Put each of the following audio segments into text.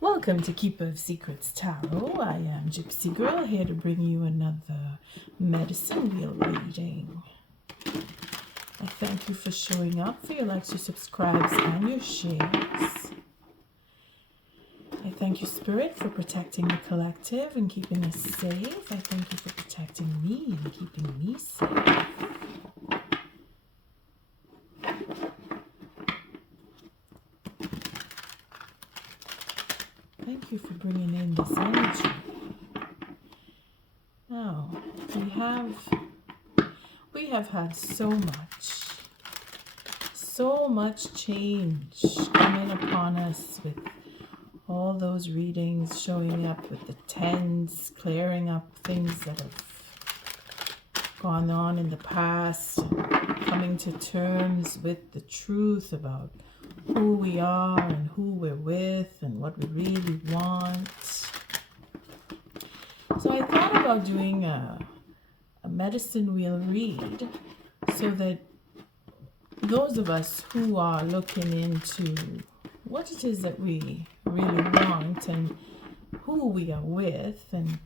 Welcome to Keeper of Secrets Tarot. I am Gypsy Girl, here to bring you another medicine wheel reading. I thank you for showing up, for your likes, your subscribes, and your shares. I thank you, Spirit, for protecting the collective and keeping us safe. I thank you for protecting me and keeping me safe. Thank you for bringing in this energy. Now, we have had so much change coming upon us with all those readings showing up with the tens, clearing up things that have gone on in the past, and coming to terms with the truth about who we are and who we're with and what we really want. So I thought about doing a medicine wheel read so that those of us who are looking into what it is that we really want and who we are with and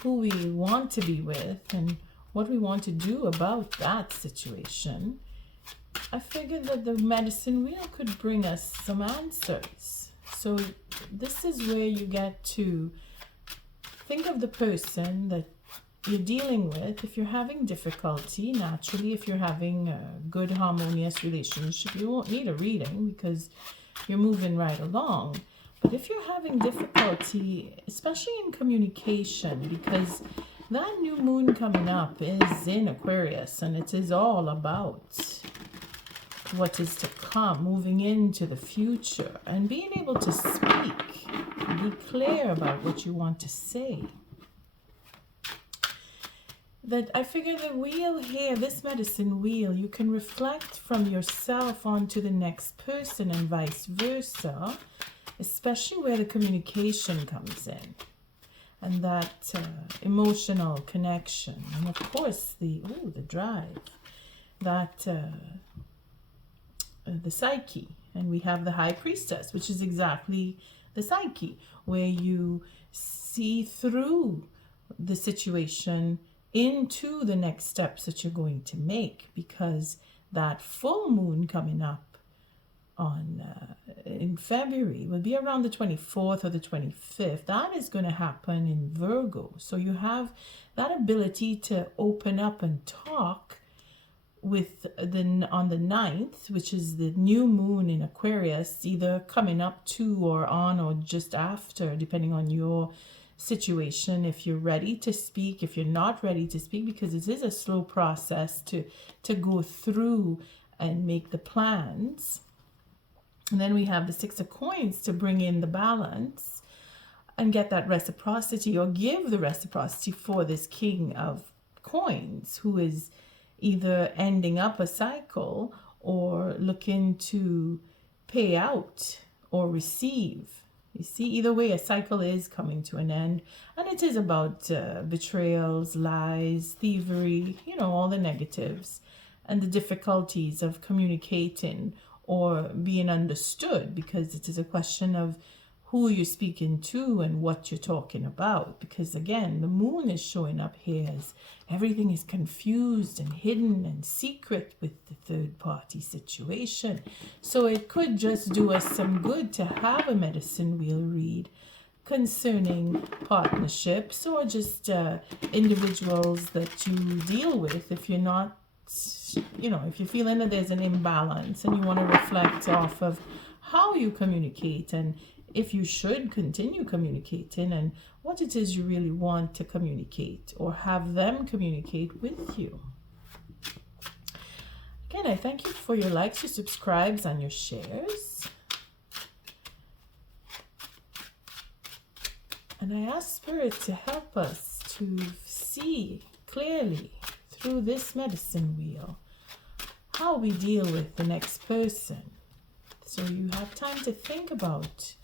who we want to be with and what we want to do about that situation, I figured that the medicine wheel could bring us some answers. So this is where you get to think of the person that you're dealing with. If you're having difficulty, naturally, if you're having a good harmonious relationship, you won't need a reading because you're moving right along. But if you're having difficulty, especially in communication, because that new moon coming up is in Aquarius and it is all about what is to come, moving into the future and being able to speak, be clear about what you want to say. That I figure the wheel here, this medicine wheel, you can reflect from yourself onto the next person and vice versa, especially where the communication comes in and that emotional connection. And of course, the drive, that the psyche. And we have the High Priestess, which is exactly the psyche, where you see through the situation into the next steps that you're going to make, because that full moon coming up on in February will be around the 24th or the 25th. That is going to happen in Virgo. So you have that ability to open up and talk with on the 9th, which is the new moon in Aquarius, either coming up to or on or just after, depending on your situation, if you're ready to speak, if you're not ready to speak, because it is a slow process to go through and make the plans. And then we have the Six of Coins to bring in the balance and get that reciprocity, or give the reciprocity for this King of Coins, who is either ending up a cycle or looking to pay out or receive. You see, either way, a cycle is coming to an end, and it is about betrayals, lies, thievery, all the negatives and the difficulties of communicating or being understood, because it is a question of who you're speaking to and what you're talking about. Because again, the moon is showing up here as everything is confused and hidden and secret with the third party situation. So it could just do us some good to have a medicine wheel read concerning partnerships or just individuals that you deal with. If you're not, if you're feeling that there's an imbalance and you want to reflect off of how you communicate, and if you should continue communicating, and what it is you really want to communicate or have them communicate with you. Again, I thank you for your likes, your subscribes, and your shares. And I ask Spirit to help us to see clearly through this medicine wheel how we deal with the next person. So you have time to think about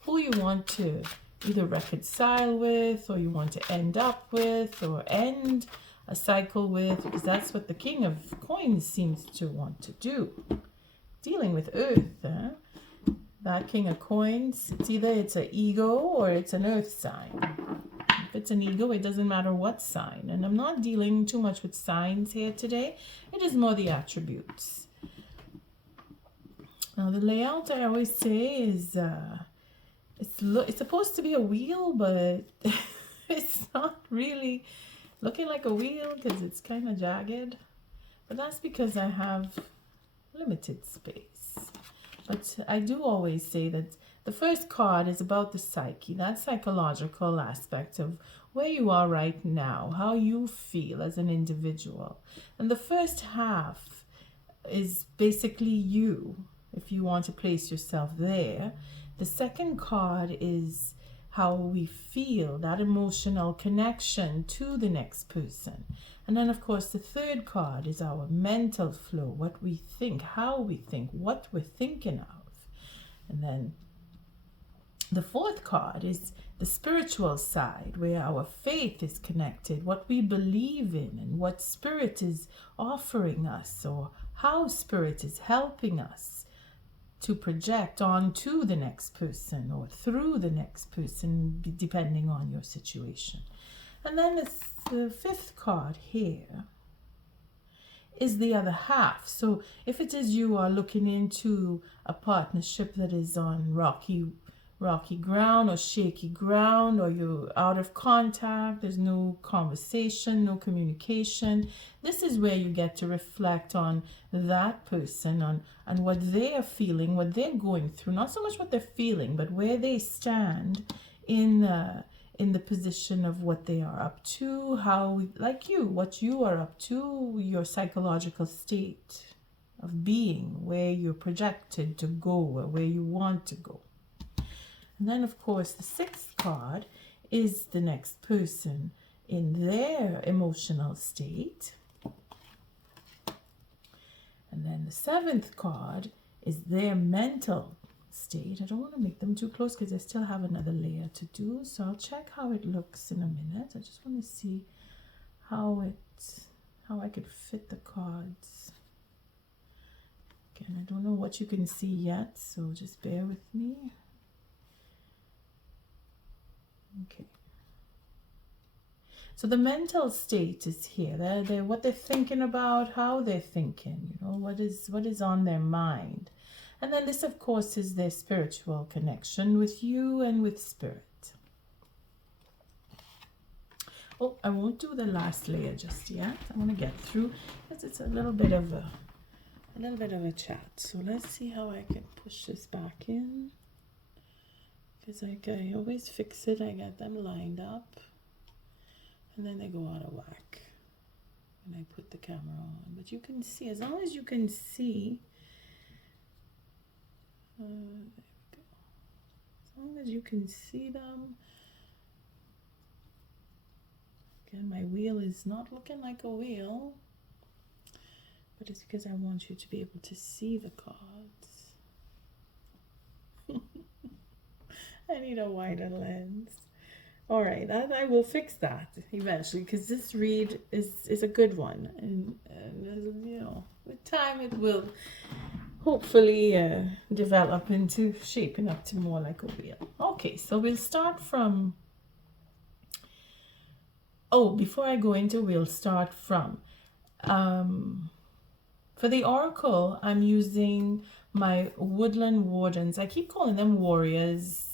who you want to either reconcile with, or you want to end up with, or end a cycle with, because that's what the King of Coins seems to want to do. Dealing with Earth, that King of Coins, it's an ego or it's an earth sign. If it's an ego, it doesn't matter what sign. And I'm not dealing too much with signs here today. It is more the attributes. Now the layout, I always say, is it's supposed to be a wheel, but it's not really looking like a wheel because it's kind of jagged. But that's because I have limited space. But I do always say that the first card is about the psyche, that psychological aspect of where you are right now, how you feel as an individual. And the first half is basically you, if you want to place yourself there. The second card is how we feel, that emotional connection to the next person. And then, of course, the third card is our mental flow, what we think, how we think, what we're thinking of. And then the fourth card is the spiritual side, where our faith is connected, what we believe in and what spirit is offering us, or how spirit is helping us to project onto the next person or through the next person, depending on your situation. And then the fifth card here is the other half. So if it is you are looking into a partnership that is on rocky ground or shaky ground, or you're out of contact, there's no conversation, no communication, this is where you get to reflect on that person, on what they are feeling, what they're going through, not so much what they're feeling, but where they stand in the position of what they are up to, how, like you, what you are up to, your psychological state of being, where you're projected to go, or where you want to go. And then, of course, the sixth card is the next person in their emotional state. And then the seventh card is their mental state. I don't want to make them too close because I still have another layer to do. So I'll check how it looks in a minute. I just want to see how I could fit the cards. Again, I don't know what you can see yet, so just bear with me. Okay. So the mental state is here. They're what they're thinking about, how they're thinking, what is on their mind. And then this, of course, is their spiritual connection with you and with spirit. Oh, I won't do the last layer just yet. I want to get through because it's a little bit of a chat. So let's see how I can push this back in. Because I always fix it, I get them lined up, and then they go out of whack when I put the camera on. But you can see, as long as you can see, there we go. As long as you can see them. Again, my wheel is not looking like a wheel, but it's because I want you to be able to see the cards. I need a wider lens. All right, I will fix that eventually, because this read is a good one, and with time it will hopefully develop into shaping up to more like a wheel. Okay, so we'll start from. Oh, before I go into, we'll start from. For the oracle, I'm using my woodland wardens. I keep calling them warriors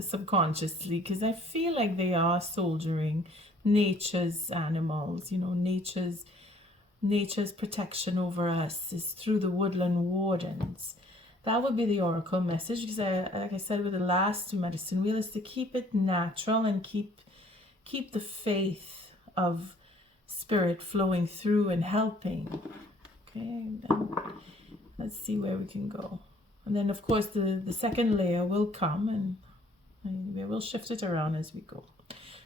subconsciously because I feel like they are soldiering nature's animals. Nature's protection over us is through the woodland wardens. That would be the oracle message, because like I said with the last medicine wheel, is to keep it natural and keep the faith of spirit flowing through and helping. Okay, let's see where we can go. And then, of course, the second layer will come, and we will shift it around as we go.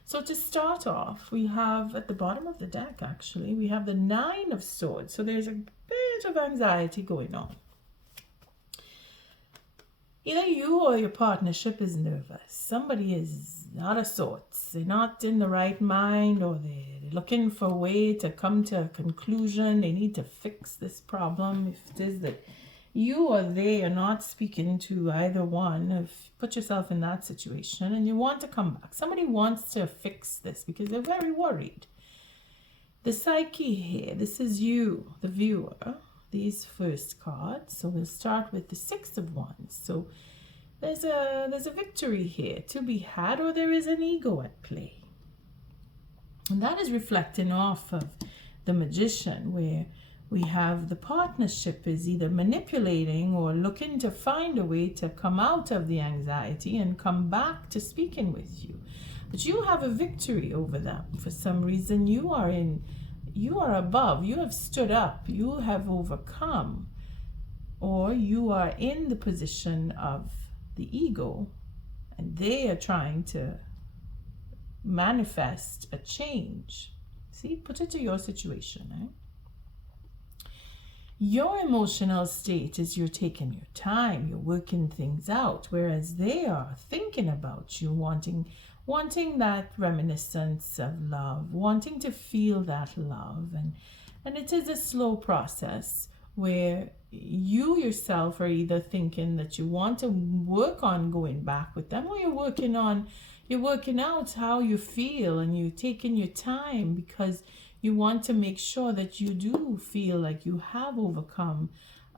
So to start off, we have at the bottom of the deck, actually, we have the Nine of Swords. So there's a bit of anxiety going on. Either you or your partnership is nervous. Somebody is out of sorts. They're not in the right mind, or they're looking for a way to come to a conclusion. They need to fix this problem. If it is that, you or they are not speaking to either one. If put yourself in that situation and you want to come back, somebody wants to fix this because they're very worried. The psyche here, this is you, the viewer, these first cards. So we'll start with the Six of Wands. So there's a victory here to be had, or there is an ego at play. And that is reflecting off of the Magician, where we have the partnership is either manipulating or looking to find a way to come out of the anxiety and come back to speaking with you. But you have a victory over them. For some reason, you are above, you have stood up, you have overcome, or you are in the position of the ego and they are trying to manifest a change. See, put it to your situation, eh? Your emotional state is you're taking your time, you're working things out, whereas they are thinking about you, wanting that reminiscence of love, wanting to feel that love. And it is a slow process where you yourself are either thinking that you want to work on going back with them, or you're working out how you feel, and you're taking your time because you want to make sure that you do feel like you have overcome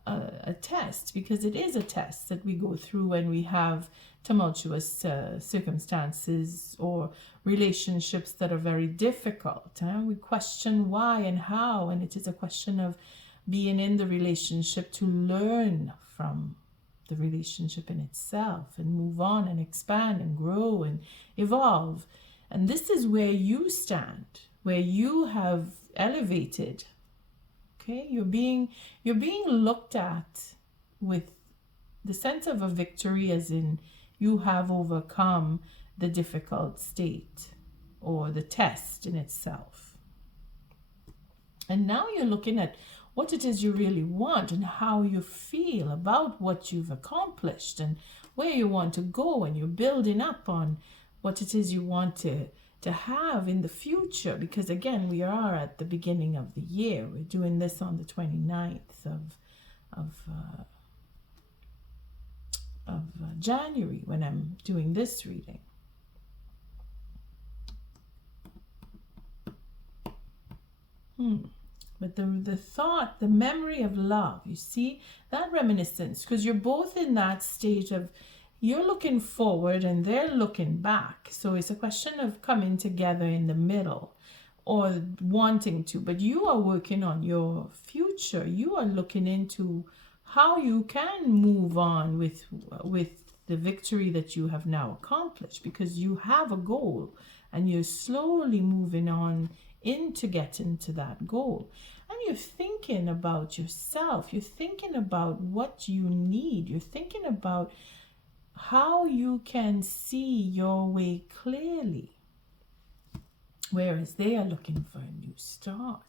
a test, because it is a test that we go through when we have tumultuous circumstances or relationships that are very difficult. We question why and how, and it is a question of being in the relationship to learn from the relationship in itself and move on and expand and grow and evolve. And this is where you stand, where you have elevated. Okay, you're being looked at with the sense of a victory, as in you have overcome the difficult state or the test in itself. And now you're looking at what it is you really want and how you feel about what you've accomplished and where you want to go, and you're building up on what it is you want to have in the future, because again, we are at the beginning of the year. We're doing this on the 29th of January when I'm doing this reading. But the thought, the memory of love, you see, that reminiscence, because you're both in that stage of you're looking forward and they're looking back. So it's a question of coming together in the middle or wanting to, but you are working on your future. You are looking into how you can move on with the victory that you have now accomplished, because you have a goal and you're slowly moving on into getting to that goal. And you're thinking about yourself. You're thinking about what you need. You're thinking about how you can see your way clearly, whereas they are looking for a new start.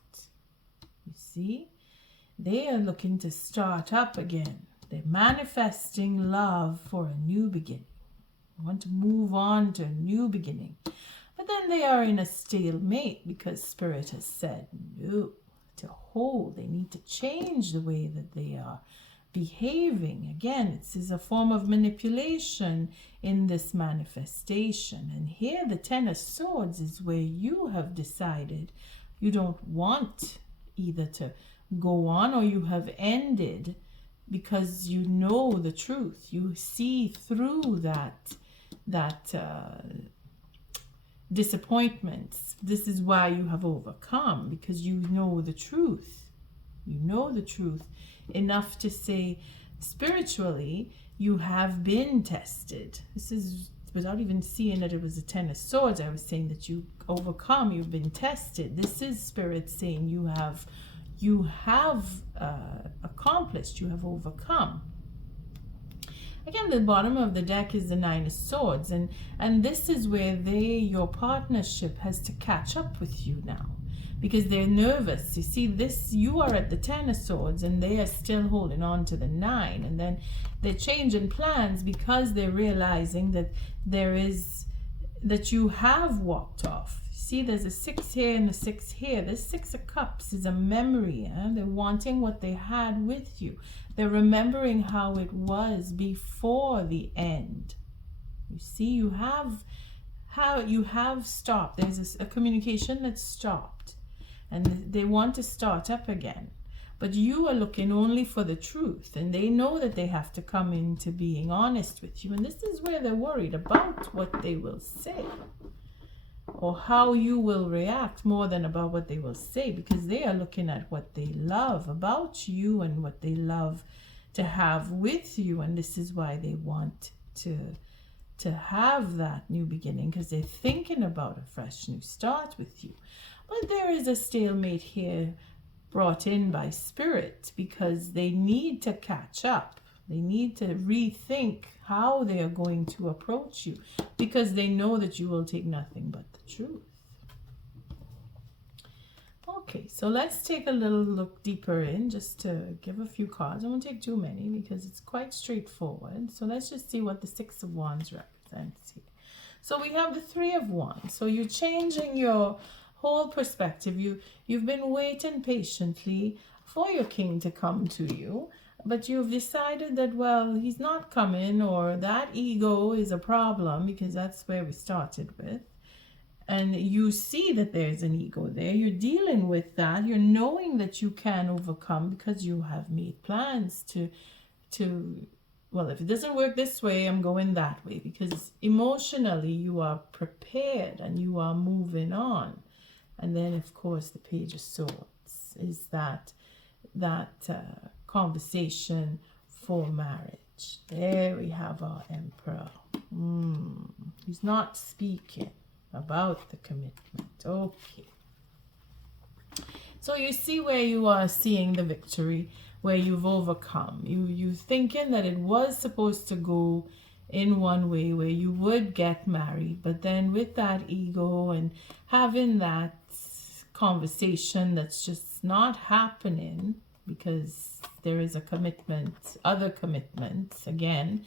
You see, they are looking to start up again. They're manifesting love for a new beginning. They want to move on to a new beginning, but then they are in a stalemate because Spirit has said no to hold. They need to change the way that they are behaving. Again, it is a form of manipulation in this manifestation. And here the Ten of Swords is where you have decided you don't want either to go on, or you have ended because you know the truth. You see through that disappointments. This is why you have overcome, because you know the truth. You know the truth enough to say spiritually you have been tested. This is without even seeing that it was a Ten of Swords. I was saying that you overcome, you've been tested. This is Spirit saying you have accomplished, you have overcome. Again, the bottom of the deck is the Nine of Swords, and this is where your partnership has to catch up with you now, because they're nervous. You see, you are at the Ten of Swords and they are still holding on to the Nine, and then they're changing plans because they're realizing that you have walked off. see there's a 6 here and a 6 here. This 6 of Cups is a memory. They're wanting what they had with you. They're remembering how it was before the end. You see, you have stopped. There's a communication that's stopped, and they want to start up again. But you are looking only for the truth, and they know that they have to come into being honest with you. And this is where they're worried about what they will say or how you will react more than about what they will say, because they are looking at what they love about you and what they love to have with you. And this is why they want to have that new beginning, because they're thinking about a fresh new start with you. But there is a stalemate here brought in by Spirit, because they need to catch up. They need to rethink how they are going to approach you, because they know that you will take nothing but the truth. Okay, so let's take a little look deeper in, just to give a few cards. I won't take too many because it's quite straightforward. So let's just see what the 6 of Wands represents here. So we have the 3 of Wands. So you're changing your whole perspective. You've been waiting patiently for your king to come to you, but you've decided that, well, he's not coming, or that ego is a problem, because that's where we started with. And you see that there's an ego there. You're dealing with that. You're knowing that you can overcome, because you have made plans to well, if it doesn't work this way, I'm going that way, because emotionally you are prepared and you are moving on. And then, of course, the Page of Swords is that conversation for marriage. There we have our Emperor. He's not speaking about the commitment. Okay. So you see where you are seeing the victory, where you've overcome. You thinking that it was supposed to go in one way, where you would get married, but then with that ego and having that conversation that's just not happening, because there is a commitment, other commitments, again,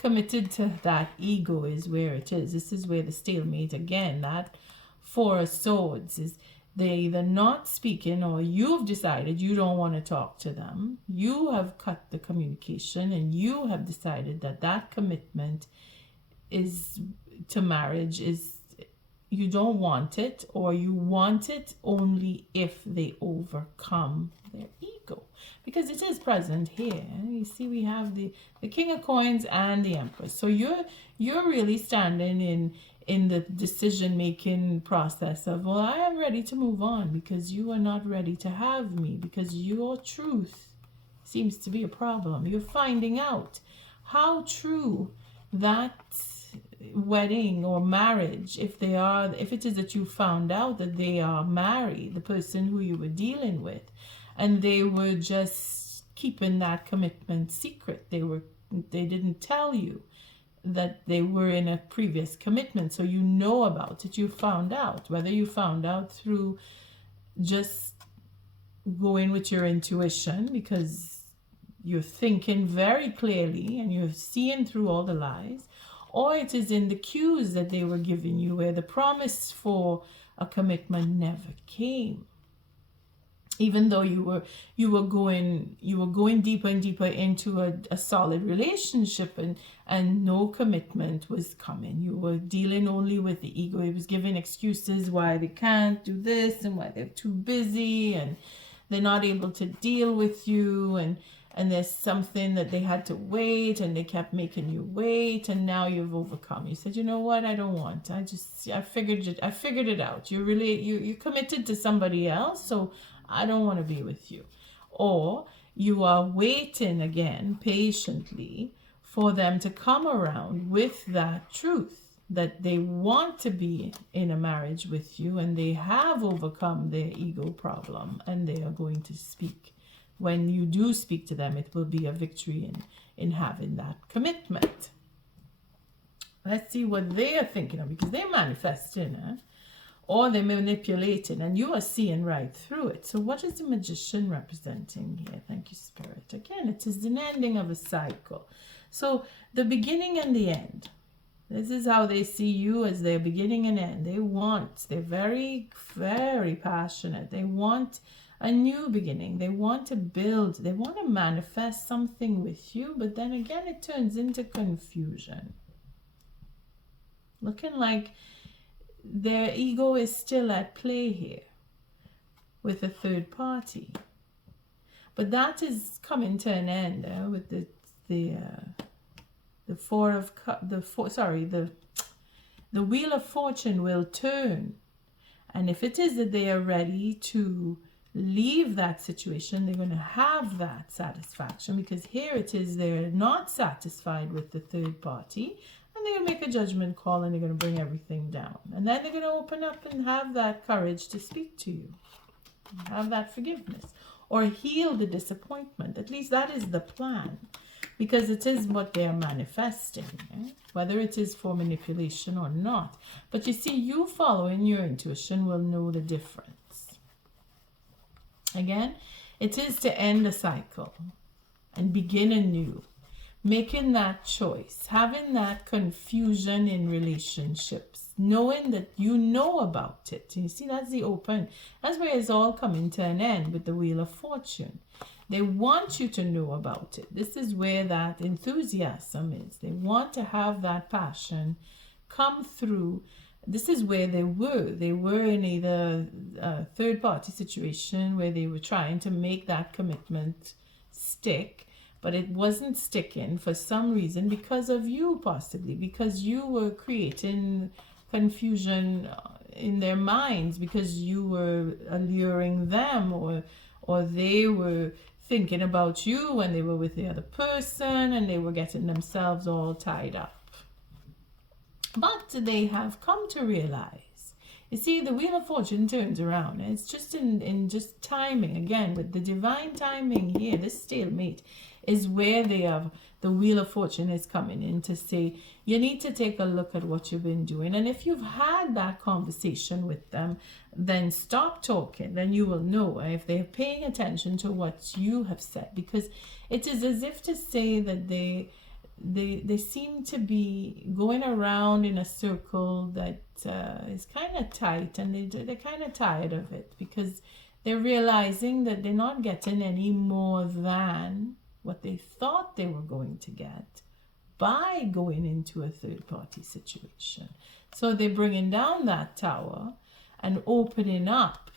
committed to that ego is where it is. This is where the stalemate, again, that 4 of Swords is, they either not speaking, or you've decided you don't want to talk to them. You have cut the communication, and you have decided that that commitment is to marriage is, you don't want it, or you want it only if they overcome their ego, because it is present here. You see, we have the King of Coins and the Empress. So you're really standing in the decision-making process of, well, I am ready to move on, because you are not ready to have me, because your truth seems to be a problem. You're finding out how true that wedding or marriage, if it is that you found out that they are married, the person who you were dealing with, and they were just keeping that commitment secret. They didn't tell you that they were in a previous commitment, so you know about it. You found out, whether you found out through just going with your intuition, because you're thinking very clearly and you're seeing through all the lies, or it is in the cues that they were giving you, where the promise for a commitment never came. Even though you were going deeper and deeper into a solid relationship, and no commitment was coming. You were dealing only with the ego. It was giving excuses why they can't do this, and why they're too busy, and they're not able to deal with you, and there's something that they had to wait, and they kept making you wait, and now you've overcome. You said, you know what, I don't want. I figured it out. You're committed to somebody else, so I don't want to be with you. Or you are waiting again patiently for them to come around with that truth, that they want to be in a marriage with you, and they have overcome their ego problem, and they are going to speak. When you do speak to them, it will be a victory in having that commitment. Let's see what they are thinking of, because they're manifesting, or they're manipulating, and you are seeing right through it. So what is the Magician representing here? Thank you, Spirit. Again, it is the ending of a cycle. So the beginning and the end. This is how they see you, as their beginning and end. They're very, very passionate. They want a new beginning. They want to build. They want to manifest something with you, but then again, it turns into confusion. Looking like their ego is still at play here with a third party. But that is coming to an end with the Wheel of Fortune will turn. And if it is that they are ready to leave that situation, they're going to have that satisfaction, because here it is, they're not satisfied with the third party, and they're going to make a judgment call, and they're going to bring everything down. And then they're going to open up and have that courage to speak to you, have that forgiveness, or heal the disappointment. At least that is the plan, because it is what they are manifesting, whether it is for manipulation or not. But you see, you following your intuition will know the difference. Again, it is to end a cycle and begin anew, making that choice, having that confusion in relationships, knowing that you know about it. You see, that's the open. That's where it's all coming to an end with the Wheel of Fortune. They want you to know about it. This is where that enthusiasm is. They want to have that passion come through. This is where they were. They were in either a third-party situation where they were trying to make that commitment stick, but it wasn't sticking for some reason, because of you, possibly, because you were creating confusion in their minds, because you were alluring them, or they were thinking about you when they were with the other person, and they were getting themselves all tied up. But they have come to realize, you see, the Wheel of Fortune turns around. It's just in just timing. Again, with the divine timing here, this stalemate is where the Wheel of Fortune is coming in to say, you need to take a look at what you've been doing. And if you've had that conversation with them, then stop talking. Then you will know if they're paying attention to what you have said, because it is as if to say that they seem to be going around in a circle that is kind of tight, and they're kind of tired of it, because they're realizing that they're not getting any more than what they thought they were going to get by going into a third-party situation. So they're bringing down that tower and opening up.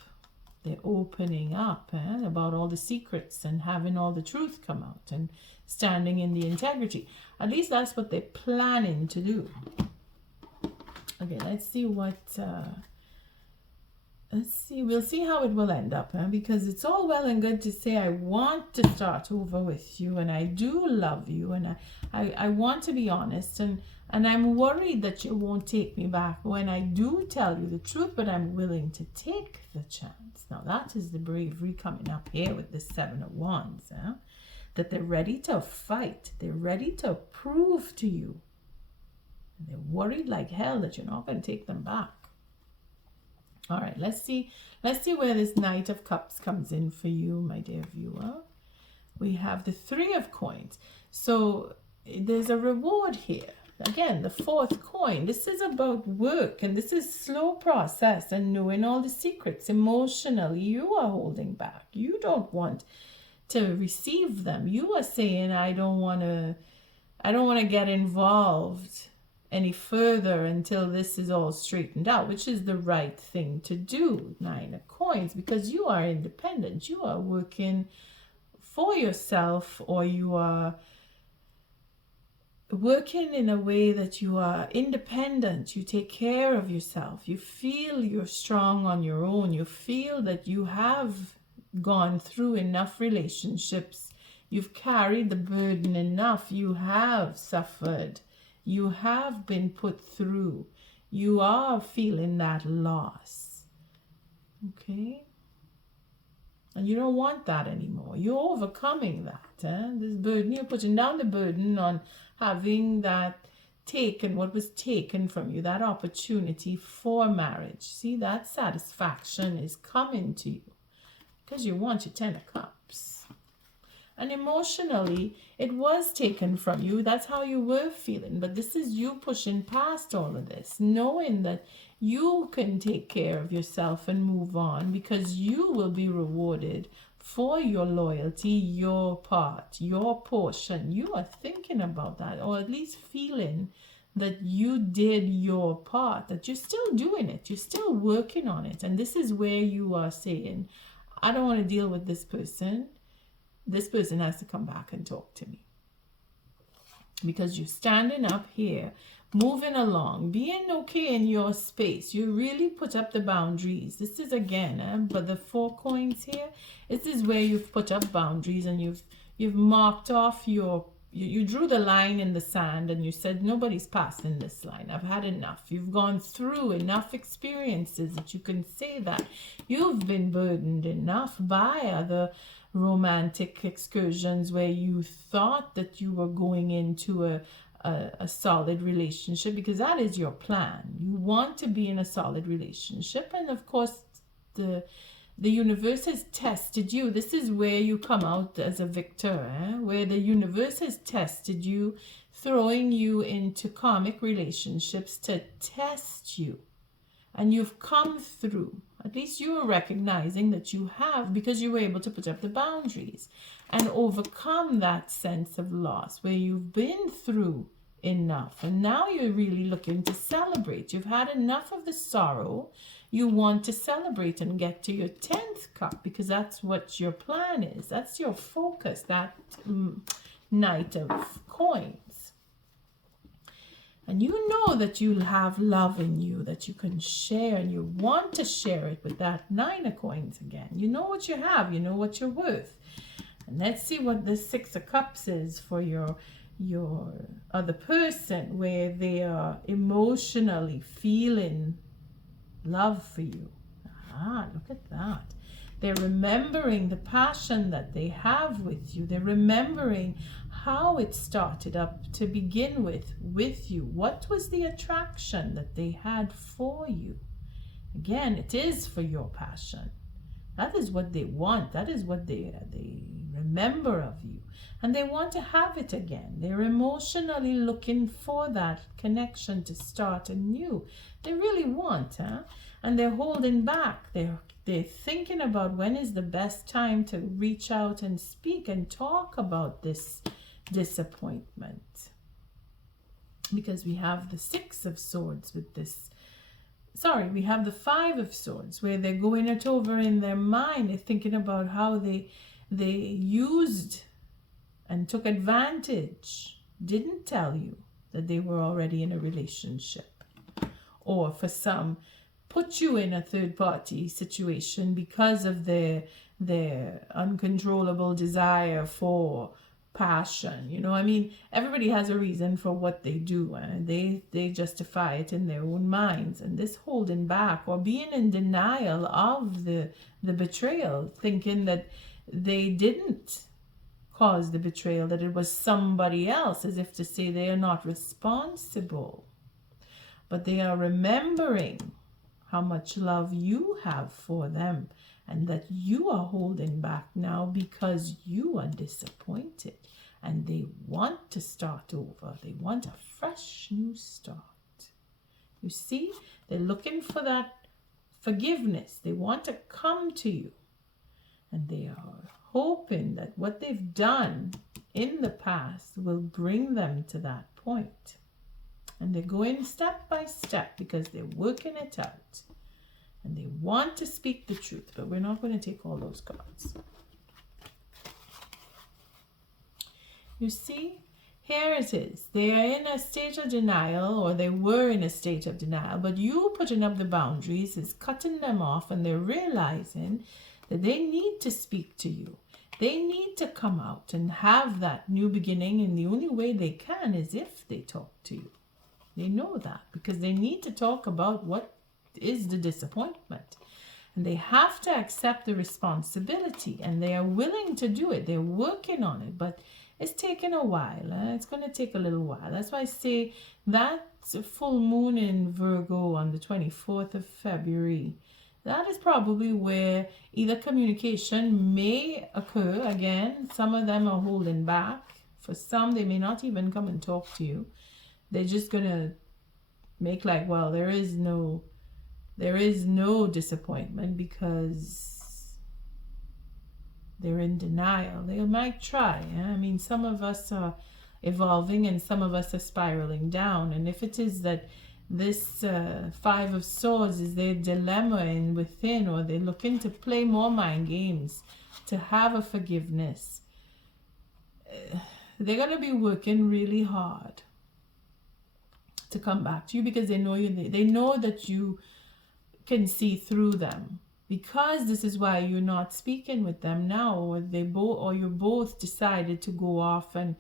They're opening up about all the secrets and having all the truth come out and standing in the integrity. At least that's what they're planning to do. Okay, let's see what... we'll see how it will end up, because it's all well and good to say, I want to start over with you, and I do love you, and I want to be honest, and I'm worried that you won't take me back when I do tell you the truth, but I'm willing to take the chance. Now that is the bravery coming up here with the Seven of Wands, that they're ready to fight, they're ready to prove to you, and they're worried like hell that you're not going to take them back. All right, let's see where this Knight of Cups comes in for you, my dear viewer. We have the Three of Coins. So there's a reward here. Again, the fourth coin. This is about work, and this is slow process and knowing all the secrets. Emotionally, you are holding back. You don't want to receive them. You are saying, I don't want to get involved any further until this is all straightened out, which is the right thing to do, Nine of Coins, because you are independent. You are working for yourself, or you are working in a way that you are independent. You take care of yourself. You feel you're strong on your own. You feel that you have gone through enough relationships. You've carried the burden enough. You have suffered. You have been put through. You are feeling that loss. Okay? And you don't want that anymore. You're overcoming that. This burden, you're putting down the burden on having that taken, what was taken from you, that opportunity for marriage. See, that satisfaction is coming to you because you want your Ten of Cups. And emotionally, it was taken from you. That's how you were feeling. But this is you pushing past all of this, knowing that you can take care of yourself and move on because you will be rewarded for your loyalty, your part, your portion. You are thinking about that, or at least feeling that you did your part, that you're still doing it, you're still working on it. And this is where you are saying, I don't want to deal with this person. This person has to come back and talk to me. Because you're standing up here, moving along, being okay in your space. You really put up the boundaries. This is again, but the 4 coins here, this is where you've put up boundaries and you've marked off you drew the line in the sand and you said, nobody's passing this line. I've had enough. You've gone through enough experiences that you can say that. You've been burdened enough by other romantic excursions where you thought that you were going into a solid relationship, because that is your plan. You want to be in a solid relationship. And of course, the universe has tested you. This is where you come out as a victor, where the universe has tested you, throwing you into karmic relationships to test you. And you've come through. At least you are recognizing that you have, because you were able to put up the boundaries and overcome that sense of loss where you've been through enough. And now you're really looking to celebrate. You've had enough of the sorrow. You want to celebrate and get to your 10th cup, because that's what your plan is. That's your focus, that Knight of Coins. And you know that you'll have love in you that you can share, and you want to share it with that 9 of Coins again. You know what you have. You know what you're worth. And let's see what the 6 of Cups is for your other person, where they are emotionally feeling love for you. Look at that. They're remembering the passion that they have with you. They're remembering how it started up to begin with you. What was the attraction that they had for you? Again, it is for your passion. That is what they want. That is what they remember of you. And they want to have it again. They're emotionally looking for that connection to start anew. They really want, and they're holding back. They're thinking about when is the best time to reach out and speak and talk about this disappointment. Because we have the 6 of Swords with this. Sorry, we have the 5 of Swords, where they're going it over in their mind. They're thinking about how they used and took advantage, didn't tell you that they were already in a relationship. Or for some, put you in a third-party situation because of their uncontrollable desire for passion. You know, I mean, everybody has a reason for what they do, and they justify it in their own minds. And this holding back or being in denial of the betrayal, thinking that they didn't cause the betrayal, that it was somebody else, as if to say they are not responsible. But they are remembering how much love you have for them, and that you are holding back now because you are disappointed, and they want to start over. They want a fresh new start. You see, they're looking for that forgiveness. They want to come to you, and they are hoping that what they've done in the past will bring them to that point. And they're going step by step because they're working it out. And they want to speak the truth, but we're not going to take all those cards. You see, here it is. They are in a state of denial, or they were in a state of denial, but you putting up the boundaries is cutting them off, and they're realizing that they need to speak to you. They need to come out and have that new beginning, and the only way they can is if they talk to you. They know that, because they need to talk about what is the disappointment. And they have to accept the responsibility, and they are willing to do it. They're working on it, but it's taking a while. It's going to take a little while. That's why I say that full moon in Virgo on the 24th of February, that is probably where either communication may occur. Again, some of them are holding back. For some, they may not even come and talk to you. They're just gonna make like, well, there is no disappointment because they're in denial. They might try. I mean, some of us are evolving and some of us are spiraling down. And if it is that this Five of Swords is their dilemma in within, or they're looking to play more mind games, to have a forgiveness, they're going to be working really hard to come back to you because they know you. They know that you can see through them, because this is why you're not speaking with them now, or you both decided to go off and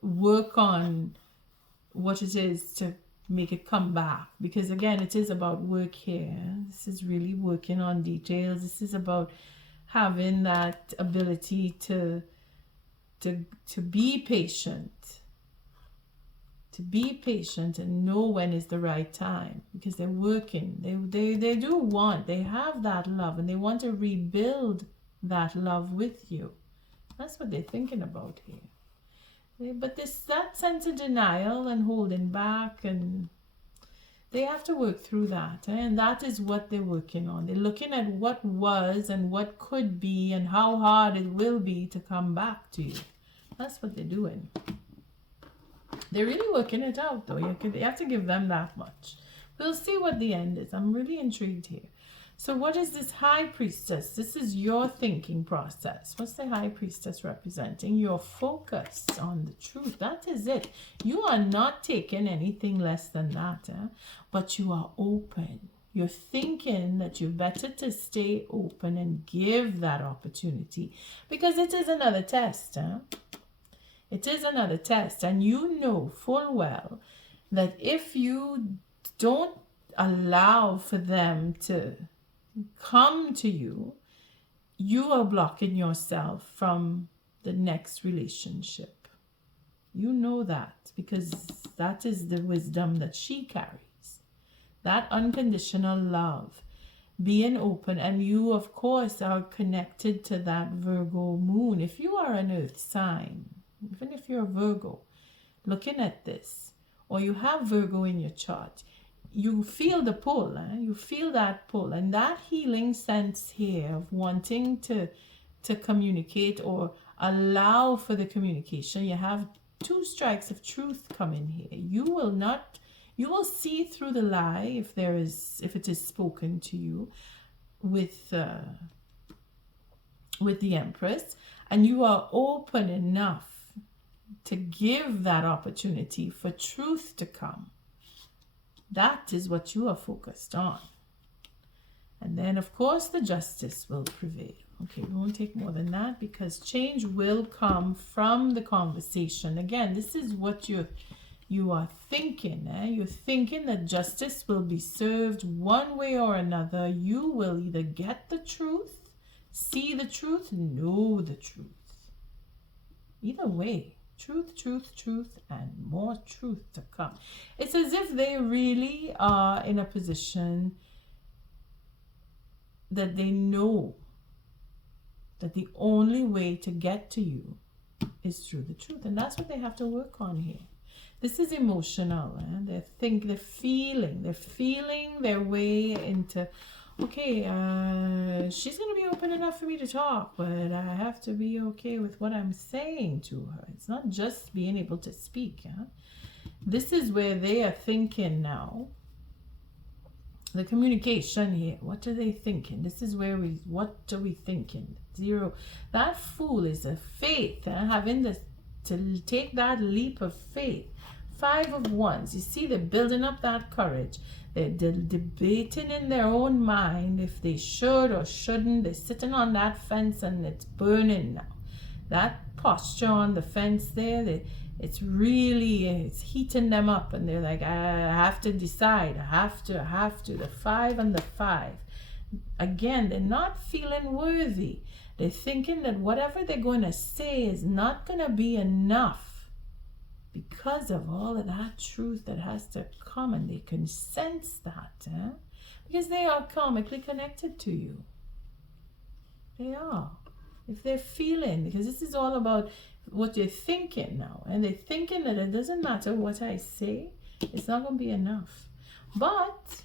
work on what it is to make it come back. Because again, it is about work here. This is really working on details. This is about having that ability to be patient, and know when is the right time, because they're working. They have that love, and they want to rebuild that love with you. That's what they're thinking about here. But that sense of denial and holding back, and they have to work through that. And that is what they're working on. They're looking at what was and what could be and how hard it will be to come back to you. That's what they're doing. They're really working it out, though. You have to give them that much. We'll see what the end is. I'm really intrigued here. So what is this High Priestess? This is your thinking process. What's the High Priestess representing? Your focus on the truth. That is it. You are not taking anything less than that, but you are open. You're thinking that you're better to stay open and give that opportunity, because it is another test. It is another test, and you know full well that if you don't allow for them to come to you, you are blocking yourself from the next relationship. You know that, because that is the wisdom that she carries. That unconditional love, being open, and you of course are connected to that Virgo moon. If you are an earth sign, even if you're a Virgo looking at this, or you have Virgo in your chart, you feel the pull. You feel that pull, and that healing sense here of wanting to communicate or allow for the communication. You have two strikes of truth coming here. You will see through the lie if it is spoken to you with the Empress, and you are open enough to give that opportunity for truth to come. That is what you are focused on. And then, of course, the Justice will prevail. Okay, we won't take more than that, because change will come from the conversation. Again, this is what you are thinking. You're thinking that justice will be served one way or another. You will either get the truth, see the truth, know the truth. Either way. Truth, and more truth to come. It's as if they really are in a position that they know that the only way to get to you is through the truth. And that's what they have to work on here. This is emotional. They're feeling their way into, okay, she's going to be open enough for me to talk, but I have to be okay with what I'm saying to her. It's not just being able to speak. This is where they are thinking now. The communication here. What are they thinking? This is where what are we thinking? Zero. That Fool is a faith. Having to take that leap of faith. 5 of Wands. You see, they're building up that courage. They're debating in their own mind if they should or shouldn't. They're sitting on that fence and it's burning now. That posture on the fence there, it's heating them up, and they're like, I have to decide. I have to. The 5 and the 5. Again, they're not feeling worthy. They're thinking that whatever they're going to say is not going to be enough because of all of that truth that has to come, and they can sense that, because they are karmically connected to you. They are. If they're feeling, because this is all about what you're thinking now, and they're thinking that it doesn't matter what I say, it's not going to be enough. But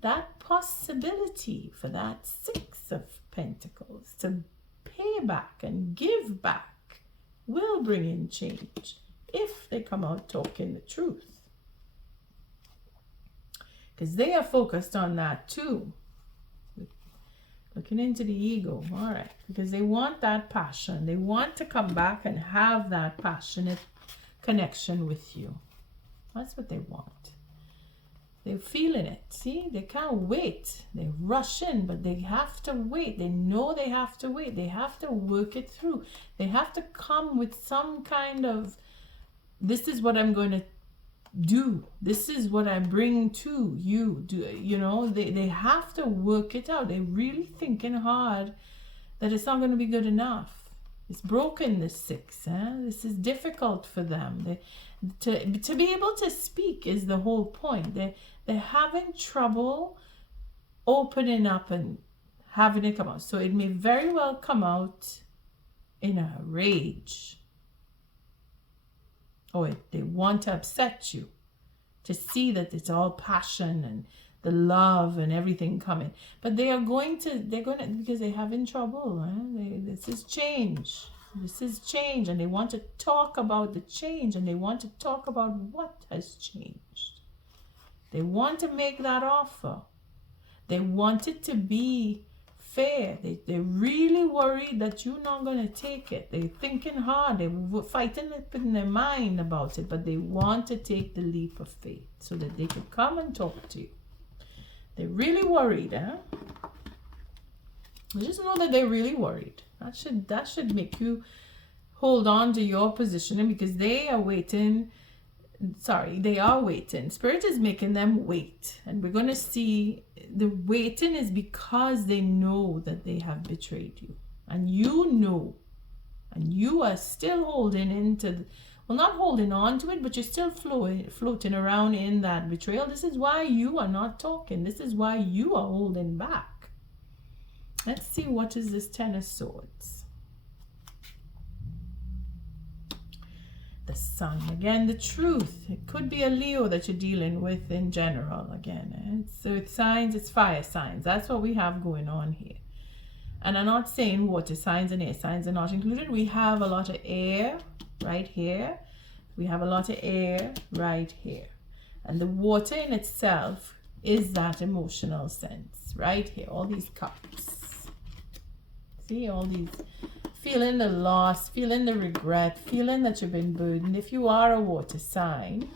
that possibility for that Six of Pentacles to pay back and give back will bring in change if they come out talking the truth. Because they are focused on that too. Looking into the ego, all right, because they want that passion. They want to come back and have that passionate connection with you. That's what they want. They're feeling it. See, they can't wait. They rush in, but they have to wait. They know they have to wait. They have to work it through. They have to come with some kind of, this is what I'm going to do. This is what I bring to you. They have to work it out. They're really thinking hard that it's not going to be good enough. It's broken, this Six. This is difficult for them. To be able to speak is the whole point. They're having trouble opening up and having it come out. So it may very well come out in a rage. Or they want to upset you, to see that it's all passion and the love and everything coming. But they're going to, because they're having trouble. This is change. This is change. And they want to talk about the change, and they want to talk about what has changed. They want to make that offer. They want it to be fair. They're really worried that you're not going to take it. They're thinking hard. They're fighting it in their mind about it, but they want to take the leap of faith so that they can come and talk to you. They're really worried, Just know that they're really worried. That should make you hold on to your positioning, because they are waiting. They are waiting. Spirit is making them wait. And we're going to see the waiting is because they know that they have betrayed you. And you know. And you are still holding into, well, not holding on to it, but you're still floating around in that betrayal. This is why you are not talking. This is why you are holding back. Let's see, what is this Ten of Swords? The Sun. Again, the truth. It could be a Leo that you're dealing with in general. Again, so it's signs, it's fire signs. That's what we have going on here. And I'm not saying water signs and air signs are not included. We have a lot of air right here. We have a lot of air right here. And the water in itself is that emotional sense right here. All these cups. See, all these. Feeling the loss, feeling the regret, feeling that you've been burdened. If you are a water sign,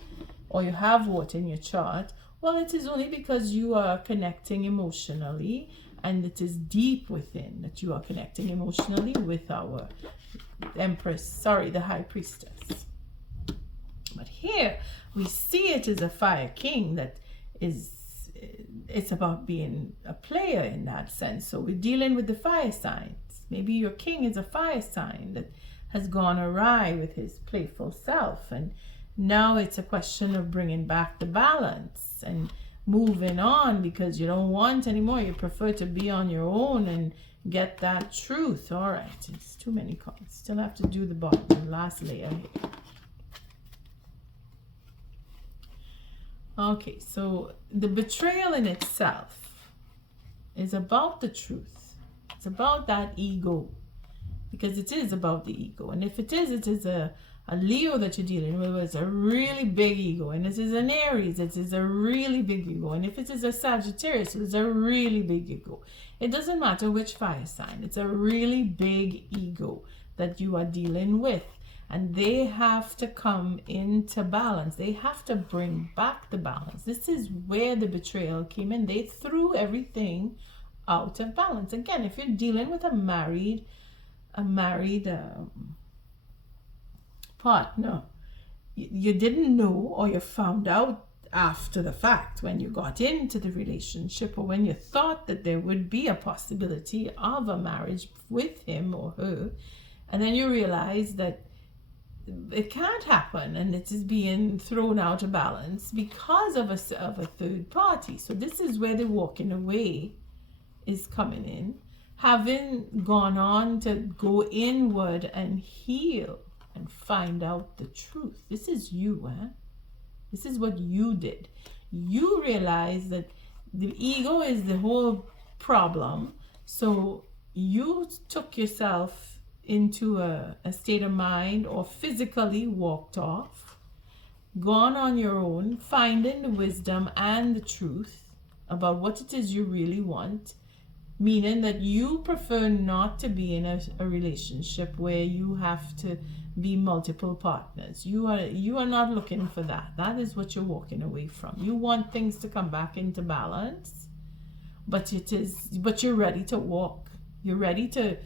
or you have water in your chart, well, it is only because you are connecting emotionally, and it is deep within that you are connecting emotionally with our Empress, the High Priestess. But here, we see it as a Fire King that is, it's about being a player in that sense. So we're dealing with the fire signs. Maybe your king is a fire sign that has gone awry with his playful self, and now it's a question of bringing back the balance and moving on, because you don't want anymore. You prefer to be on your own and get that truth. All right, it's too many cards. Still have to do the bottom, last layer here. Okay, so the betrayal in itself is about the truth. It's about that ego, because it is about the ego. And if it is a Leo that you're dealing with, it's a really big ego. And this is an Aries, it is a really big ego. And if it is a Sagittarius, it's a really big ego. It doesn't matter which fire sign. It's a really big ego that you are dealing with. And they have to come into balance. They have to bring back the balance. This is where the betrayal came in. They threw everything out of balance. Again, if you're dealing with a married partner, you didn't know, or you found out after the fact when you got into the relationship, or when you thought that there would be a possibility of a marriage with him or her, and then you realize that it can't happen, and it is being thrown out of balance because of a third party. So this is where the walking away is coming in, having gone on to go inward and heal and find out the truth. This is you, this is what you did. You realize that the ego is the whole problem, so you took yourself into a state of mind, or physically walked off, gone on your own, finding the wisdom and the truth about what it is you really want, meaning that you prefer not to be in a relationship where you have to be multiple partners. You are not looking for that. That is what you're walking away from. You want things to come back into balance, but you're ready to walk. You're ready to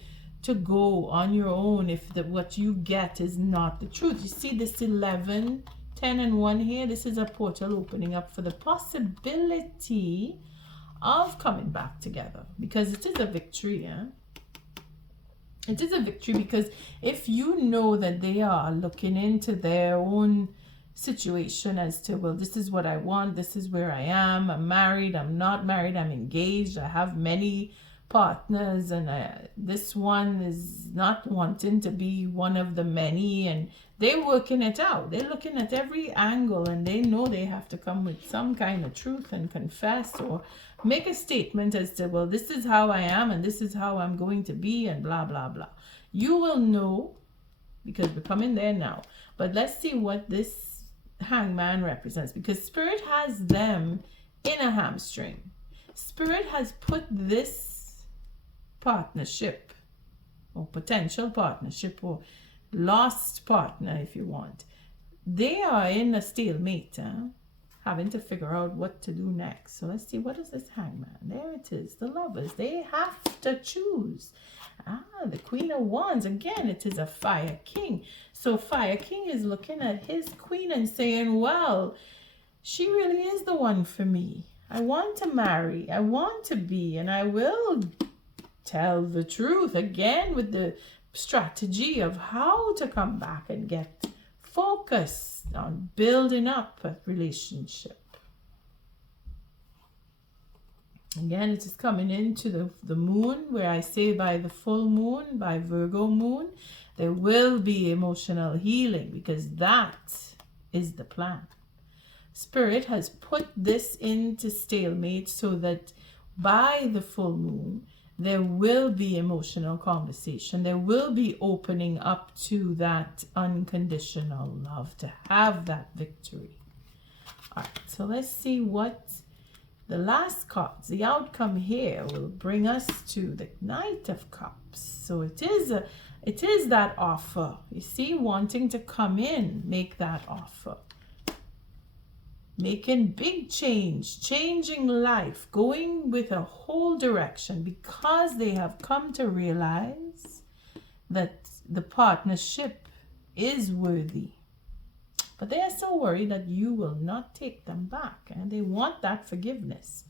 go on your own if what you get is not the truth. You see this 11, 10 and 1 here? This is a portal opening up for the possibility of coming back together, because it is a victory. It is a victory, because if you know that they are looking into their own situation as to, well, this is what I want, this is where I am, I'm married, I'm not married, I'm engaged, I have many partners, and this one is not wanting to be one of the many, and they're working it out. They're looking at every angle, and they know they have to come with some kind of truth and confess or make a statement as to, well, this is how I am and this is how I'm going to be, and blah blah blah. You will know, because we're coming there now. But let's see what this hangman represents, because Spirit has them in a hamstring. Spirit has put this partnership, or potential partnership, or lost partner, if you want, they are in a stalemate, having to figure out what to do next. So let's see, what is this hangman? There it is, the lovers. They have to choose. The Queen of Wands, again, it is a Fire King. So Fire King is looking at his queen and saying, well, she really is the one for me. I want to marry, I want to be, and I will tell the truth, again with the strategy of how to come back and get focused on building up a relationship. Again, it is coming into the moon, where I say by the full moon, by Virgo moon, there will be emotional healing, because that is the plan. Spirit has put this into stalemate so that by the full moon, there will be emotional conversation. There will be opening up to that unconditional love, to have that victory. All right, so let's see what the last cards, the outcome here, will bring us to the Knight of Cups. So it is that offer. You see, wanting to come in, make that offer. Making big change, changing life, going with a whole direction, because they have come to realize that the partnership is worthy. But they are so worried that you will not take them back, and they want that forgiveness.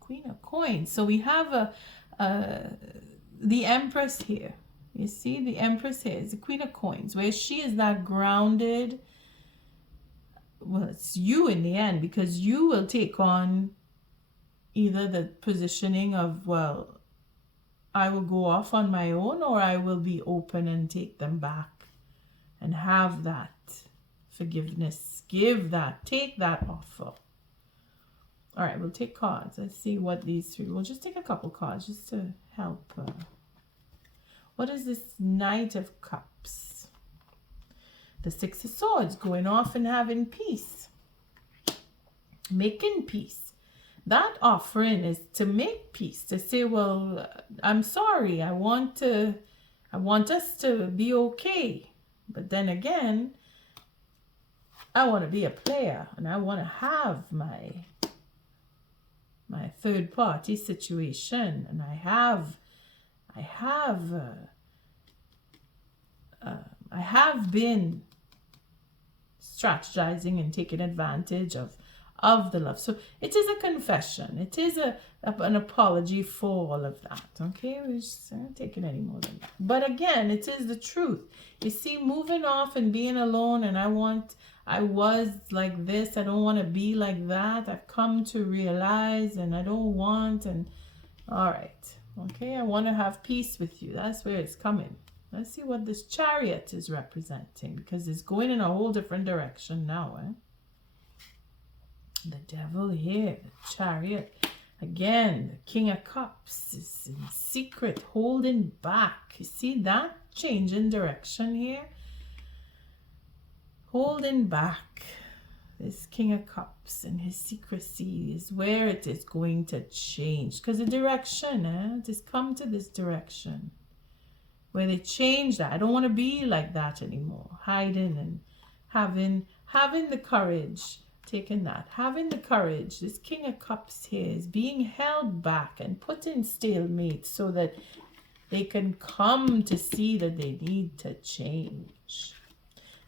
Queen of Coins. So we have the Empress here. You see, the Empress here is the Queen of Coins, where she is that grounded. Well, it's you in the end, because you will take on either the positioning of, well, I will go off on my own, or I will be open and take them back and have that forgiveness, give that, take that offer. All right, we'll take cards. Let's see what these three, we'll just take a couple cards just to help. What is this Knight of Cups? The Six of Swords, going off and having peace. Making peace. That offering is to make peace, to say, well, I'm sorry, I want us to be okay. But then again, I want to be a player, and I want to have my third party situation, and I have been strategizing and taking advantage of of the love. So it is a confession. It is an apology for all of that. Okay, we're just not taking any more than that. But again, it is the truth. You see, moving off and being alone, and I was like this, I don't want to be like that. I've come to realize, and I don't want, and all right. Okay, I want to have peace with you. That's where it's coming. Let's see what this Chariot is representing, because it's going in a whole different direction now. The Devil here, the Chariot. Again, the King of Cups is in secret, holding back. You see that change in direction here? Holding back. This King of Cups and his secrecy is where it is going to change. Because the direction, it has come to this direction where they change that. I don't want to be like that anymore. Hiding and having the courage, taking that. Having the courage. This King of Cups here is being held back and put in stalemate so that they can come to see that they need to change.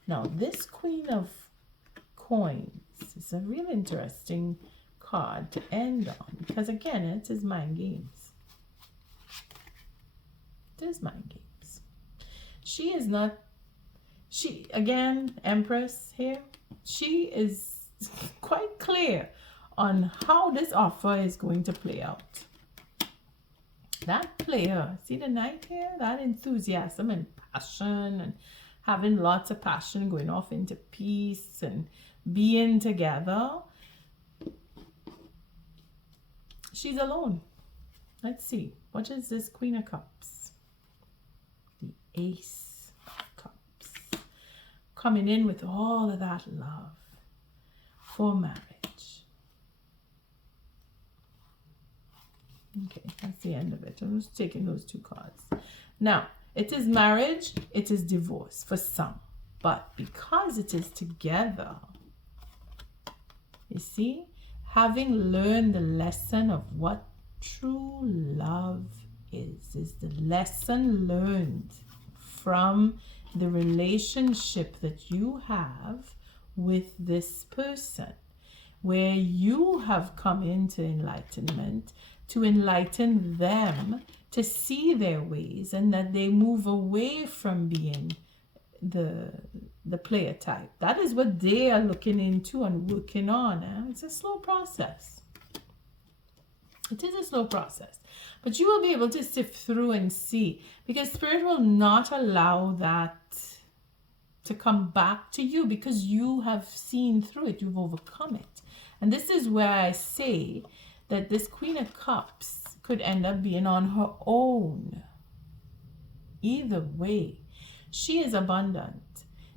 Now, this Queen of Coins is a real interesting card to end on, because again, it is mind games. It is mind games. She is not, again, Empress here, she is quite clear on how this offer is going to play out. That player, see the Knight here, that enthusiasm and passion and having lots of passion, going off into peace and being together. She's alone. Let's see. What is this Queen of Cups? The Ace of Cups. Coming in with all of that love for marriage. Okay, that's the end of it. I'm just taking those two cards. Now, it is marriage, it is divorce for some. But because it is together, you see, having learned the lesson of what true love is the lesson learned from the relationship that you have with this person, where you have come into enlightenment to enlighten them to see their ways, and that they move away from being the player type. That is what they are looking into and working on. It's a slow process. It is a slow process. But you will be able to sift through and see, because Spirit will not allow that to come back to you, because you have seen through it. You've overcome it. And this is where I say that this Queen of Cups could end up being on her own. Either way, she is abundant.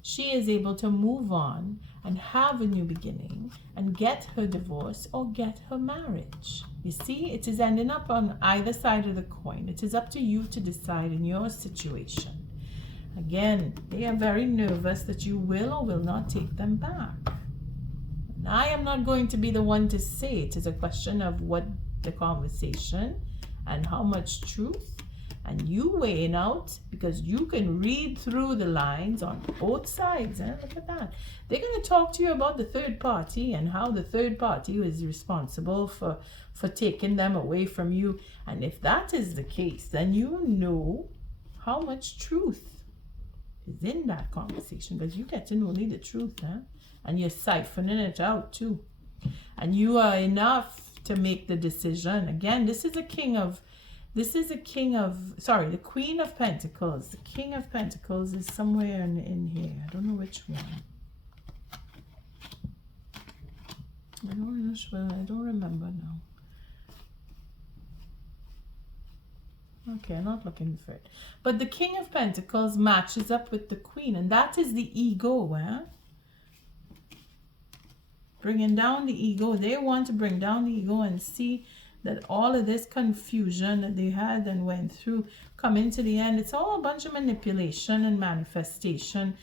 She is able to move on and have a new beginning and get her divorce or get her marriage. You see, it is ending up on either side of the coin. It is up to you to decide in your situation. Again, they are very nervous that you will or will not take them back. And I am not going to be the one to say it. Is a question of what the conversation and how much truth, and you weighing out, because you can read through the lines on both sides. Look at that. They're going to talk to you about the third party and how the third party is responsible for taking them away from you. And if that is the case, then you know how much truth is in that conversation, because you're getting only the truth, and you're siphoning it out too. And you are enough to make the decision. Again, the Queen of Pentacles. The King of Pentacles is somewhere in here. I don't know which one. I don't remember now. Okay, I'm not looking for it. But the King of Pentacles matches up with the Queen, and that is the ego, bringing down the ego. They want to bring down the ego and see that all of this confusion that they had and went through come into the end. It's all a bunch of manipulation and manifestation.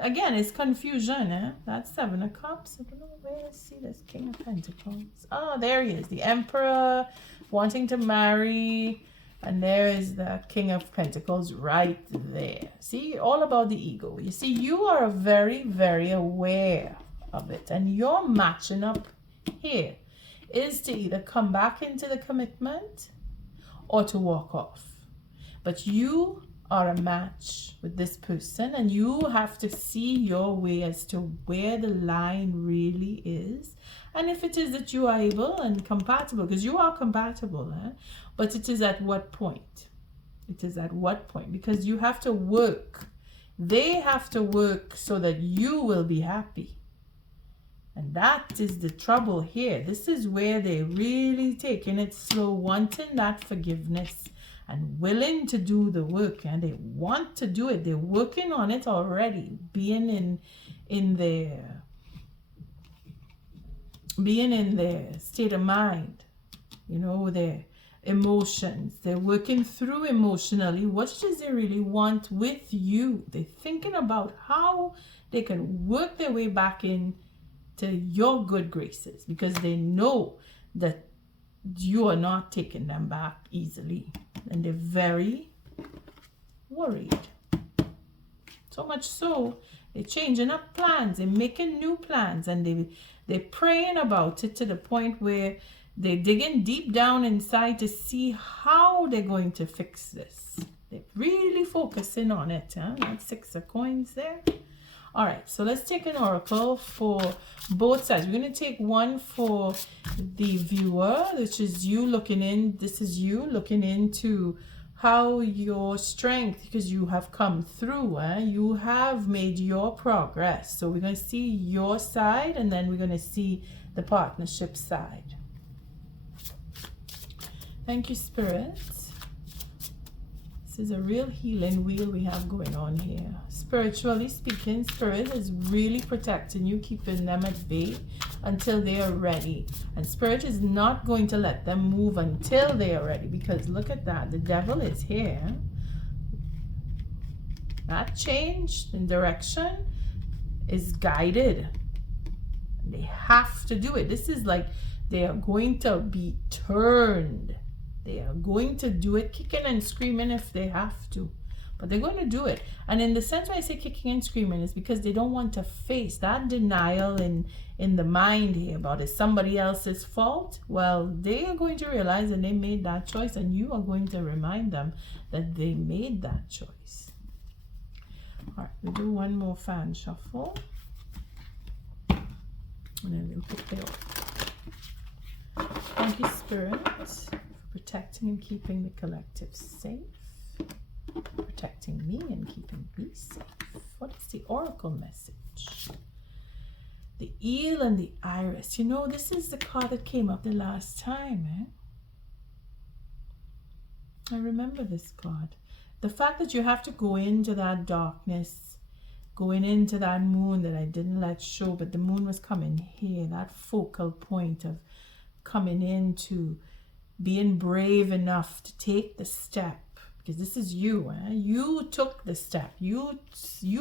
Again, it's confusion. That's Seven of Cups. I don't know where I see this King of Pentacles. Oh, there he is. The Emperor wanting to marry. And there is the King of Pentacles right there. See, all about the ego. You see, you are very, very aware of it, and you're matching up here is to either come back into the commitment or to walk off. But you are a match with this person, and you have to see your way as to where the line really is. And if it is that you are able and compatible, because you are compatible, but it is at what point? It is at what point? Because you have to work. They have to work so that you will be happy. And that is the trouble here. This is where they're really taking it slow, wanting that forgiveness and willing to do the work, and they want to do it. They're working on it already, being in their state of mind, you know, their emotions. They're working through emotionally what it is they really want with you. They're thinking about how they can work their way back in to your good graces, because they know that you are not taking them back easily, and they're very worried. So much so, they're changing up plans, they're making new plans, and they're praying about it to the point where they're digging deep down inside to see how they're going to fix this. They're really focusing on it. That 6 of coins there. All right, so let's take an oracle for both sides. We're going to take one for the viewer, which is you looking in. This is you looking into how your strength, because you have come through. You have made your progress. So we're going to see your side, and then we're going to see the partnership side. Thank you, Spirit. This is a real healing wheel we have going on here. Spiritually speaking, Spirit is really protecting you, keeping them at bay until they are ready. And Spirit is not going to let them move until they are ready, because look at that. The devil is here. That change in direction is guided. They have to do it. This is like they are going to be turned. They are going to do it, kicking and screaming if they have to. But they're going to do it. And in the sense why I say kicking and screaming is because they don't want to face that denial in the mind here about it's somebody else's fault. Well, they are going to realize that they made that choice, and you are going to remind them that they made that choice. All right, we'll do one more fan shuffle. And then we'll pick it up. Thank you, Spirit, protecting and keeping the collective safe, protecting me and keeping me safe. What is the oracle message? The eel and the iris. You know, this is the card that came up the last time. I remember this card. The fact that you have to go into that darkness, going into that moon that I didn't let show, but the moon was coming here, that focal point of coming into being brave enough to take the step, because this is you. You took the step. You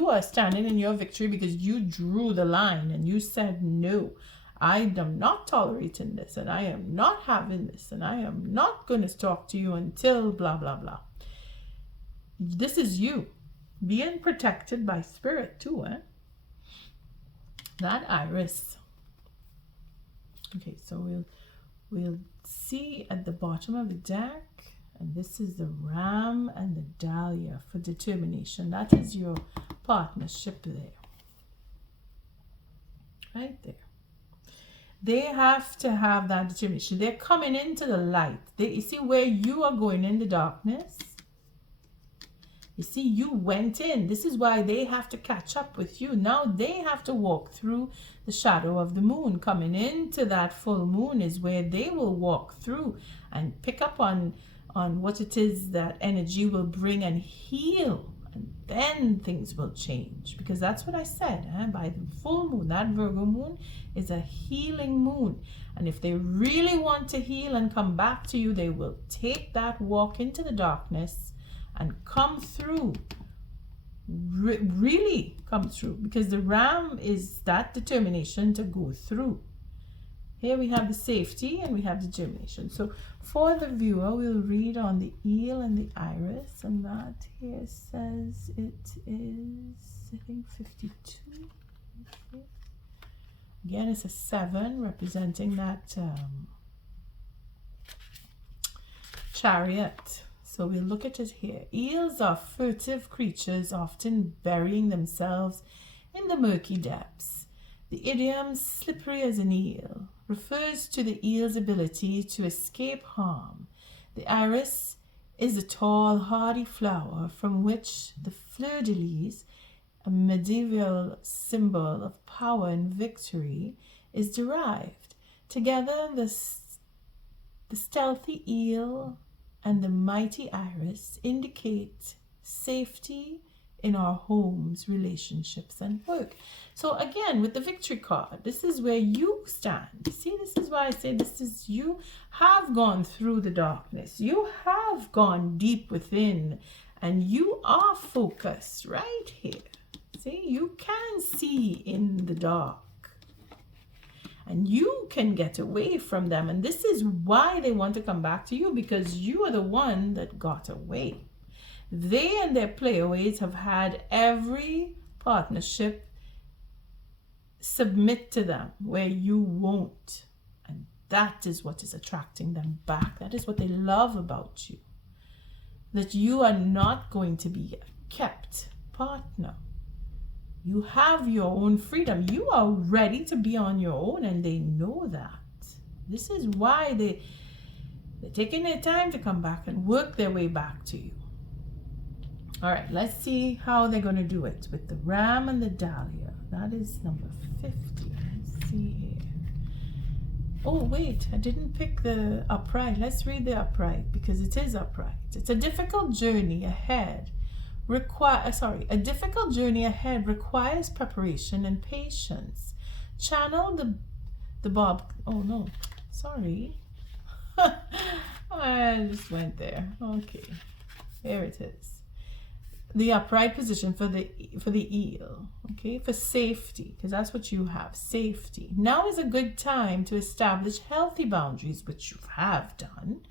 are standing in your victory because you drew the line and you said, no, I am not tolerating this, and I am not having this, and I am not going to talk to you until blah, blah, blah. This is you being protected by Spirit too. That iris. Okay, so we'll see at the bottom of the deck, and this is the ram and the dahlia for determination. That is your partnership there, right there. They have to have that determination. They're coming into the light. You see where you are going in the darkness. You see, you went in. This is why they have to catch up with you. Now they have to walk through the shadow of the moon. Coming into that full moon is where they will walk through and pick up on what it is that energy will bring and heal. And then things will change. Because that's what I said. By the full moon, that Virgo moon is a healing moon. And if they really want to heal and come back to you, they will take that walk into the darkness and come through, really come through, because the ram is that determination to go through. Here we have the safety and we have the determination. So for the viewer, we'll read on the eel and the iris, and that here says it is, I think, 52. Again, it's a 7 representing that Chariot. So we'll look at it here. Eels are furtive creatures, often burying themselves in the murky depths. The idiom slippery as an eel refers to the eel's ability to escape harm. The iris is a tall, hardy flower from which the fleur-de-lis, a medieval symbol of power and victory, is derived. Together, the stealthy eel and the mighty iris indicate safety in our homes, relationships, and work. So again, with the victory card, this is where you stand. See, this is why I say this is, you have gone through the darkness. You have gone deep within, and you are focused right here. See, you can see in the dark. And you can get away from them. And this is why they want to come back to you, because you are the one that got away. They and their playaways have had every partnership submit to them where you won't. And that is what is attracting them back. That is what they love about you. That you are not going to be a kept partner. You have your own freedom. You are ready to be on your own, and they know that. This is why they're taking their time to come back and work their way back to you. All right, let's see how they're going to do it with the ram and the dahlia. That is number 50. Let's see here. Oh, wait, I didn't pick the upright. Let's read the upright because it is upright. It's a difficult journey ahead. A difficult journey ahead requires preparation and patience. Channel the bob. Oh no, sorry. I just went there. Okay, there it is. The upright position for the eel. Okay, for safety, because that's what you have. Safety. Now is a good time to establish healthy boundaries, which you have done.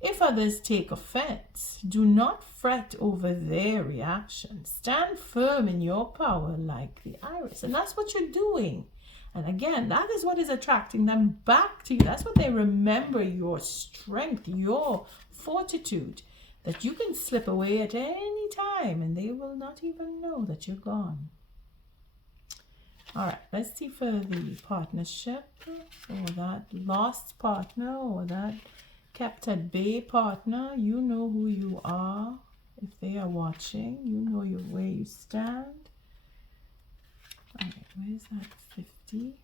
If others take offense, do not fret over their reaction. Stand firm in your power like the iris. And that's what you're doing. And again, that is what is attracting them back to you. That's what they remember, your strength, your fortitude, that you can slip away at any time and they will not even know that you're gone. All right, let's see for the partnership, or that lost partner, or that kept at bay partner. You know who you are. If they are watching, you know where you stand. All right, where's that 50?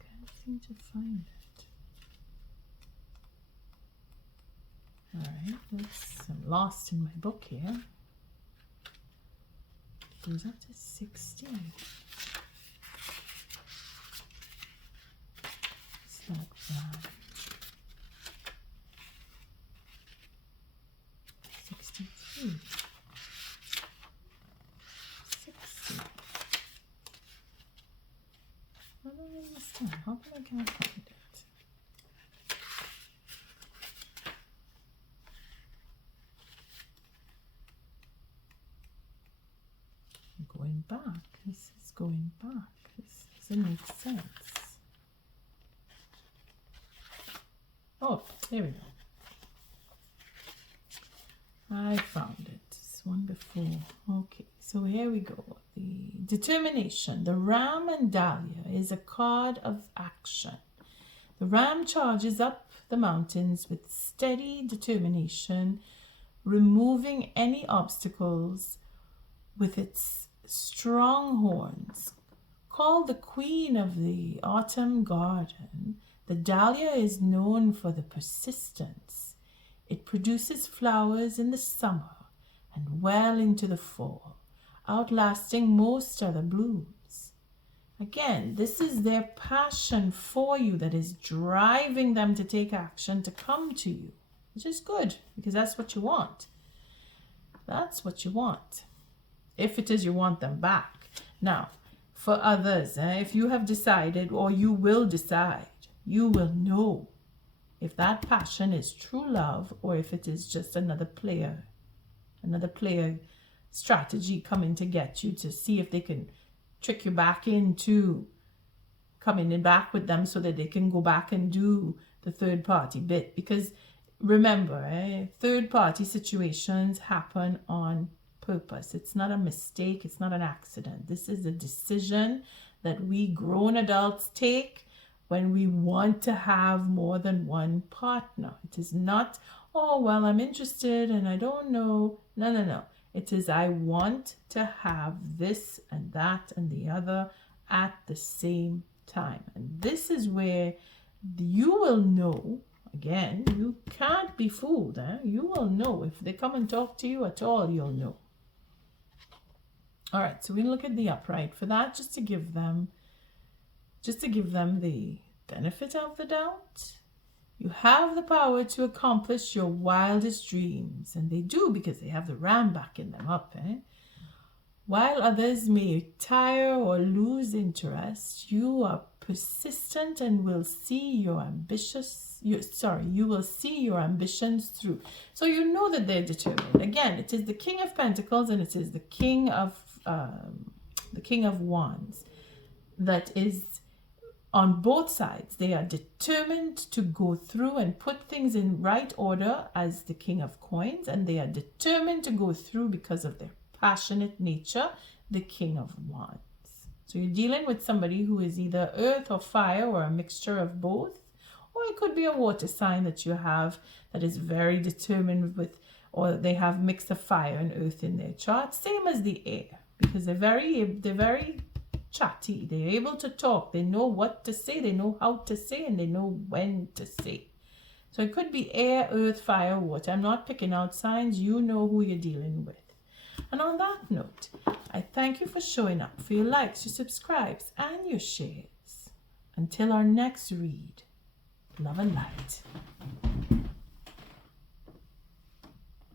Can't seem to find it. Alright, I'm lost in my book here. Goes up to 60. It's like that. 63. 60. I don't understand. How come I can't find it? Going back. This is going back. This doesn't make sense. Oh, there we go. I found it. This one before. Okay, so here we go. The determination. The ram and dahlia is a card of action. The ram charges up the mountains with steady determination, removing any obstacles with its strong horns. Called the queen of the autumn garden, the dahlia is known for the persistence. It produces flowers in the summer and well into the fall, outlasting most other blooms. Again, this is their passion for you that is driving them to take action, to come to you, which is good because that's what you want. That's what you want. If it is you want them back. Now, for others. If you have decided, or you will decide, you will know if that passion is true love or if it is just another player strategy coming to get you, to see if they can trick you back into coming in back with them so that they can go back and do the third party bit. Because remember, third party situations happen on purpose. It's not a mistake, it's not an accident. This is a decision that we grown adults take when we want to have more than one partner. It is not, oh well, I'm interested and I don't know. No. It is, I want to have this and that and the other at the same time. And this is where you will know. Again, you can't be fooled. You will know. If they come and talk to you at all, you'll know. All right, so we look at the upright for that, just to give them the benefit of the doubt. You have the power to accomplish your wildest dreams, and they do, because they have the ram backing them up. While others may tire or lose interest, you are persistent and will see your you will see your ambitions through. So you know that they're determined. Again, it is the King of Pentacles and it is the King of Wands that is on both sides. They are determined to go through and put things in right order as the King of Coins, and they are determined to go through because of their passionate nature, the King of Wands. So you're dealing with somebody who is either earth or fire or a mixture of both, or it could be a water sign that you have that is very determined with, or they have mixed of fire and earth in their chart, same as the air, because they're very chatty. They're able to talk. They know what to say. They know how to say, and they know when to say. So it could be air, earth, fire, water. I'm not picking out signs. You know who you're dealing with. And on that note, I thank you for showing up, for your likes, your subscribes, and your shares. Until our next read, love and light.